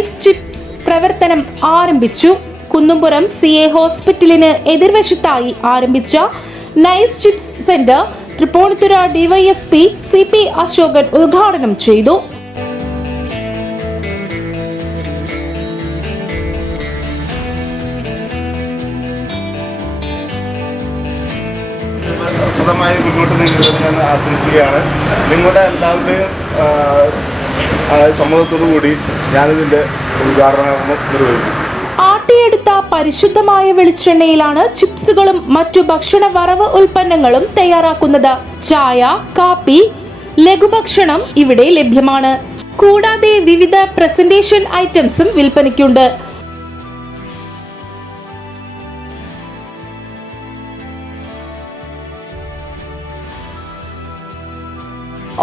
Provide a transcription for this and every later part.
Nice chips പ്രവർത്തനം ആരംഭിച്ചു. Kunnumpuram CA ഹോസ്പിറ്റലിന് എതിർവശത്തായി ആരംഭിച്ച nice chips centre Tripunithura DYSP CP Ashokan ഉദ്ഘാടനം ചെയ്തു. ഫലപ്രദമായി മുന്നോട്ട് നീങ്ങുന്നത് ഞാൻ ആശംസിക്കുകയാണ്. നിങ്ങളുടെ എല്ലാവരുടെയും സമ്മതത്തോടുകൂടി ഞാനിതിൻ്റെ ഉദ്ഘാടനം നിർവഹിക്കും. ആട്ടിയെടുത്ത പരിശുദ്ധമായ വെളിച്ചെണ്ണയിലാണ് ചിപ്സുകളും മറ്റു ഭക്ഷണ വറവ് ഉൽപ്പന്നങ്ങളും തയ്യാറാക്കുന്നത്. ചായ, കാപ്പി, ലഘുഭക്ഷണം ഇവിടെ ലഭ്യമാണ്. കൂടാതെ വിവിധ പ്രസന്റേഷൻ ഐറ്റംസും വിൽപ്പനയ്ക്കുണ്ട്.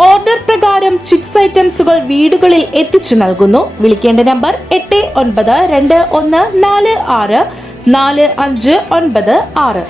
ഓർഡർ പ്രകാരം ചിപ്സ് ഐറ്റംസുകൾ വീടുകളിൽ എത്തിച്ചു നൽകുന്നു. വിളിക്കേണ്ട number 8921464596.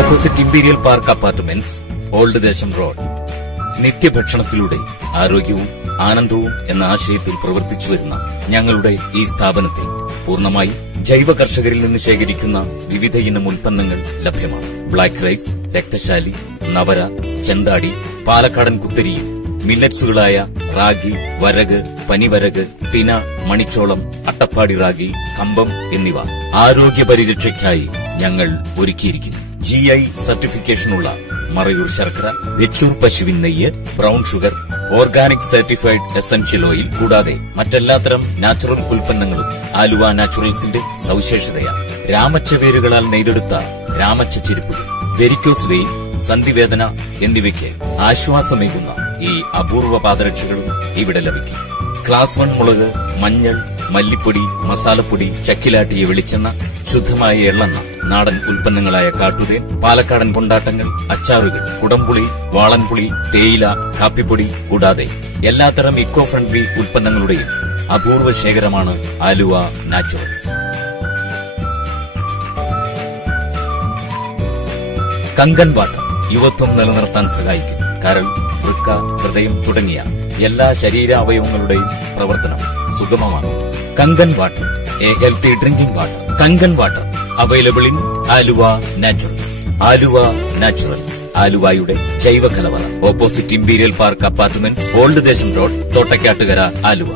Opposite imperial park apartments, old Desam road. നിത്യഭക്ഷണത്തിലൂടെ ആരോഗ്യവും ആനന്ദവും എന്ന ആശയത്തിൽ പ്രവർത്തിച്ചു വരുന്ന ഞങ്ങളുടെ ഈ സ്ഥാപനത്തിൽ പൂർണ്ണമായി ജൈവ കർഷകരിൽ നിന്ന് ശേഖരിക്കുന്ന വിവിധ ഇനം ഉൽപ്പന്നങ്ങൾ ലഭ്യമാണ്. ബ്ലാക്ക് റൈസ്, രക്തശാലി, നവര, ചെന്താടി, പാലക്കാടൻ കുത്തരിയും മില്ലറ്റ്സുകളായ റാഗി, വരക്, പനിവരക്, തിന, മണിച്ചോളം, അട്ടപ്പാടി റാഗി, കമ്പം എന്നിവ ആരോഗ്യ പരിരക്ഷയ്ക്കായി ഞങ്ങൾ ഒരുക്കിയിരിക്കുന്നു. GI സർട്ടിഫിക്കേഷനുള്ള മറയൂർ ശർക്കര, വെച്ചൂർ പശുവിൻ നെയ്യ്, brown sugar, organic certified essential oil കൂടാതെ മറ്റെല്ലാത്തരം നാച്ചുറൽ ഉൽപ്പന്നങ്ങളും ആലുവ നാച്ചുറൽസിന്റെ സവിശേഷതയാണ്. രാമച്ച വേരുകളാൽ നെയ്തെടുത്ത രാമച്ച ചെരുപ്പുകൾ, വെരിക്കോസ് വെയിൻ, സന്ധിവേദന എന്നിവയ്ക്ക് ആശ്വാസമേകുന്ന ഈ അപൂർവ പാദരക്ഷകളും ഇവിടെ ലഭിക്കും. ക്ലാസ് 1 മുളക്, മഞ്ഞൾ, മല്ലിപ്പൊടി, മസാലപ്പൊടി, ചക്കിലാട്ടിയ വെളിച്ചെണ്ണ, ശുദ്ധമായ എള്ളെണ്ണ, നാടൻ ഉൽപ്പന്നങ്ങളായ കാട്ടുതേൻ, പാലക്കാടൻ കൊണ്ടാട്ടങ്ങൾ, അച്ചാറുകൾ, കുടംപുളി, വാളൻപുളി, തേയില, കാപ്പിപ്പൊടി കൂടാതെ എല്ലാത്തരം ഇക്കോ ഫ്രണ്ട്ലി ഉൽപ്പന്നങ്ങളുടെയും അപൂർവ ശേഖരമാണ് ആലുവ നാച്ചുറൽസ്. കങ്കൻ വാട്ടർ യുവത്വം നിലനിർത്താൻ സഹായിക്കും. കരൾ, വൃക്ക, ഹൃദയം തുടങ്ങിയ എല്ലാ ശരീരാവയവങ്ങളുടെയും പ്രവർത്തനം സുഗമമാകും. Kangen water, a healthy drinking water. Kangen water available in Aluva naturals. Aluva naturals, ആലുവയുടെ ജൈവ കലവറ. Opposite imperial park apartments, old Desam road, Thottakkattukara, Aluva.